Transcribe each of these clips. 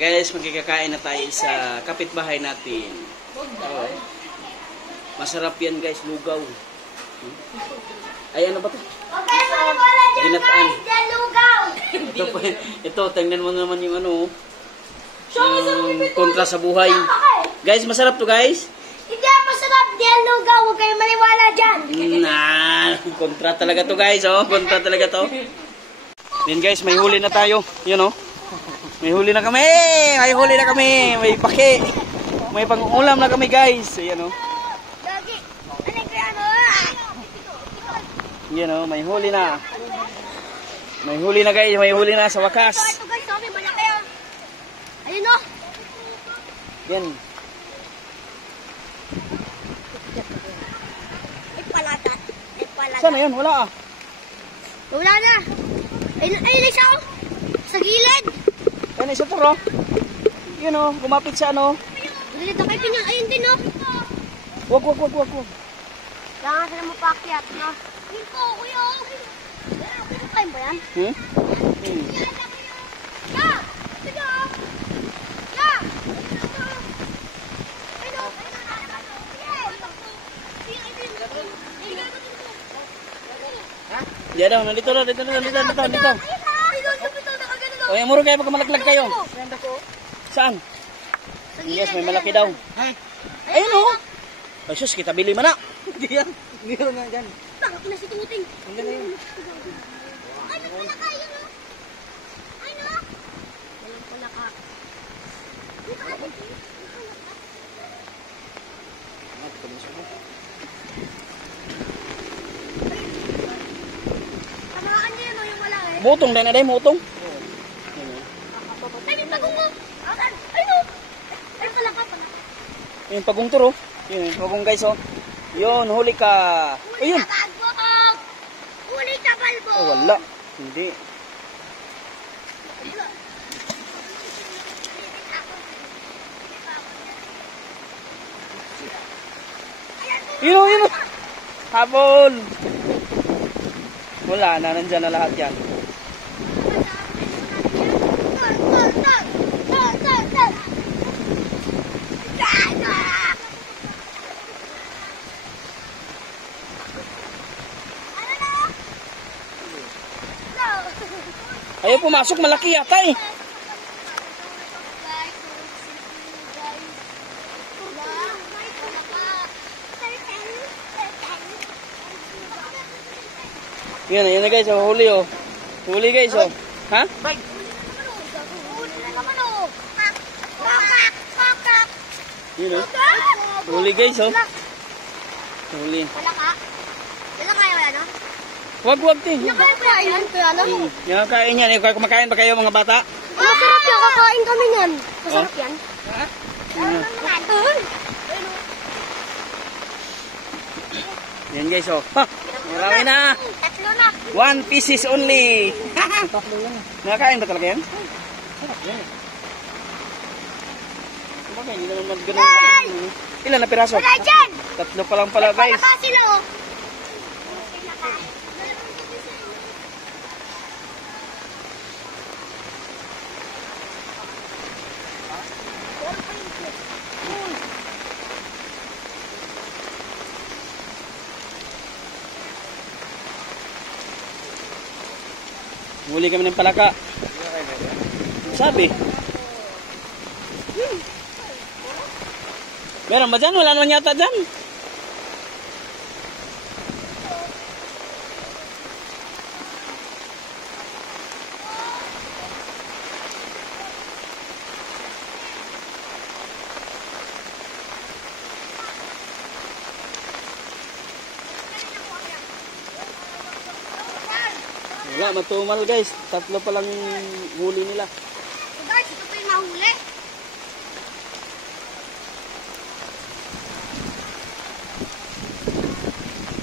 Guys, magkikakain na tayo sa kapitbahay natin. Oh. Masarap yan guys, lugaw. Ay, ano ba ito? Ginataan. Ito, tingnan mo naman yung ano. Yung kontra sa buhay. Guys, masarap to guys. Hindi masarap din lugaw. Huwag kayo maniwala dyan. Kontra talaga to guys. Oh. Kontra talaga to. Yan guys, may huli na tayo. Yun oh. May huli na kami. May huli na kami. May pake. May pang-ulam na kami guys. Ayan oh. Yan oh, may huli na. May huli na guys. May huli na sa wakas. Ito guys, sabi malaki ah. Ayun oh. Yan. Ipalatat. Sana yan? Wala ah. Wala na. Ayun isa oh. Sa gilid. Ano isa turo? Yun o, gumapit sa ano. Dito kayo niya. Ayun din oh. Wag. Kailangan sila mapakyat no. Ayun po, kuya. Kain ba yan? Ya! Sige oh. Ya! Diyan daw, nandito. O, yung muro kayo pagka malaglag kayo. Saan? Yes, may malaki daw. Ayun o. Ay, sus, kita bili man na. Diyan. Meron nga dyan. Bakit na si Tuting? Ang ganda yun. Ano pala kayo no? Ano? Walang pala ka. Tamaan niyo no yung wala eh. Mutong na day, mutong. Ay, yung pagong mo. Ay no. Ay pala ka pala. Yung pagong turo. Yun, pagong guys oh. Yun, huli ka. Ayun. Huli ka balbo. Oh, wala. Hindi. Yun. Habol. Wala na, nandyan na lahat yan. Ayaw pumasok, malaki yata eh. Yun na guys, oh, huli oh. Huli guys oh. Ha? Yun oh. Huli guys oh. Huli. Wala ka? Wala kayo wala no? Wag tin. Nakain ko ano? Yung kain yan, kumakain ba kayo mga bata? Masarap yan, kakain kami yan. Masarap yan. Yan guys oh. Ha! Marami na. Tatlo na. 1 pieces only. Tatlo lang. Nakakain ba talaga yan? Bakit hindi naman ganun? Ilan na piraso? Wala dyan. Tatlo pa lang pala guys. Wala pa sila oh. Huli kami ng palaka. Sabi. Meron ba dyan? Wala naman yata dyan. Wala, matumal guys. Tatlo pa lang huli nila. So guys, ito pa yung mahuli.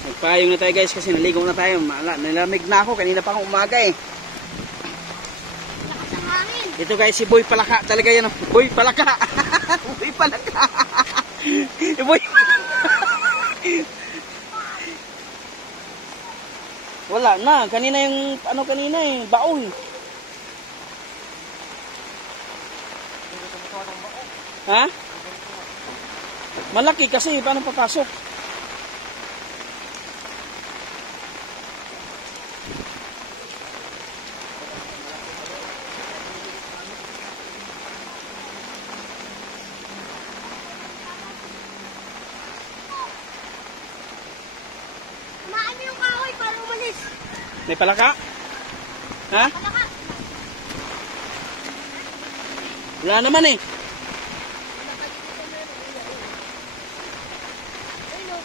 Nagpayong na tayo guys kasi naligaw na tayo. Nilamig na ako. Kanina pa akong umaga eh. Lakas ang hangin. Ito guys, si Boy Palaka. Talaga yan. Boy Palaka. Boy Palaka. Boy Wala na. Kanina yung, ano kanina eh, baon. Ha? Malaki kasi, paano papasok? Kumaan mo yung kahoy para umalis. May palaka? Ha? Palaka. Wala naman eh. Ayun o.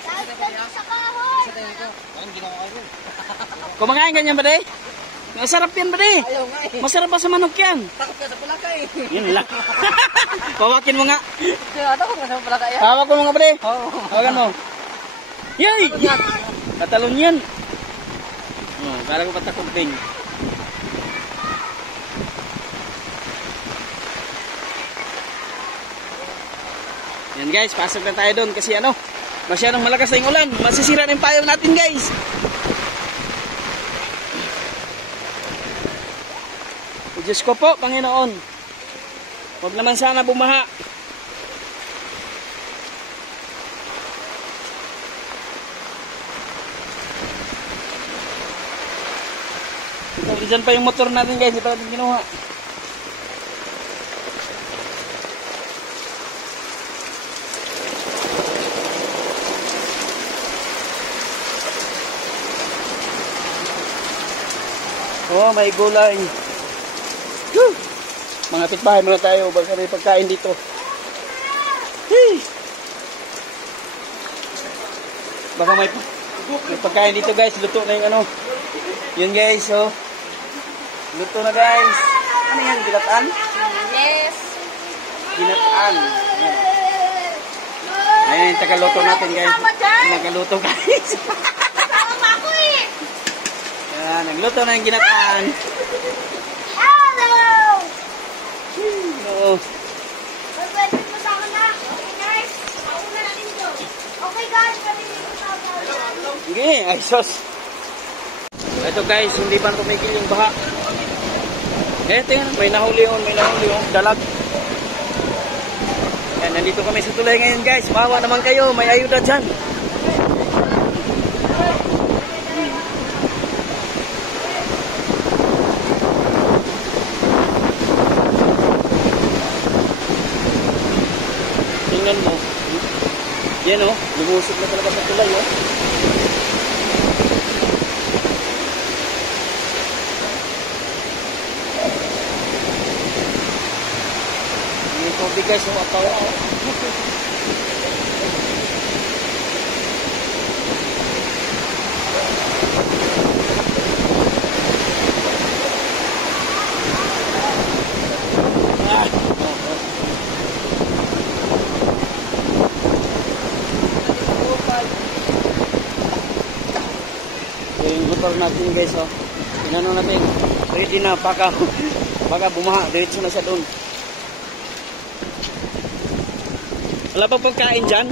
Dahil sa kahoy. Kumakain ganyan ba, de? Masarap yan ba, de? Ayaw nga eh. Masarap ba sa manok yan? Takot ka sa palaka eh. Yun lang. Pawakin mo nga. Takot ka sa palaka yan. Hawak mo nga, pre. Oo. Hawakan mo. Yay! Tatalon yan. Oh, kala ko patakot din. Yan guys, pasok na tayo doon kasi ano, masyadong malakas na yung ulan. Masisira na yung payong natin guys. Diyos ko po, Panginoon. Huwag naman sana bumaha. Ito, dyan pa yung motor natin guys, ito natin kinuha. Oh, may gulay. Woo! Mga pitbahay muna tayo, baka may pagkain dito. Hey! Baka may pagkain dito guys, luto na yung ano. Yun guys, oh. Luto na guys. Ano yan, ginataan? Yes. Ginataan. Ayan yung tagaluto natin guys. Nagaluto guys. Kasama ako eh. Ayan, nagluto na yung ginataan. Hello. Oo. Pwede mo sa akin na. Okay guys. Ako na natin ito. Okay guys, pwede mo sa akin. Sige, ay sos. Ito guys, hindi ba kumigil yung baha? Eto yan, may nahuli yung dalag. Yan, nandito kami sa tulay ngayon guys. Bawa naman kayo, may ayuda dyan. Tingnan mo. Yan oh, lumusok na talaga sa tulay oh. Yung tubig guys, yung apawa oh. Ah, yung motor natin guys oh. Inano natin. Ready na baka bumaha, diretso na siya doon. Wala pa pagkain dyan?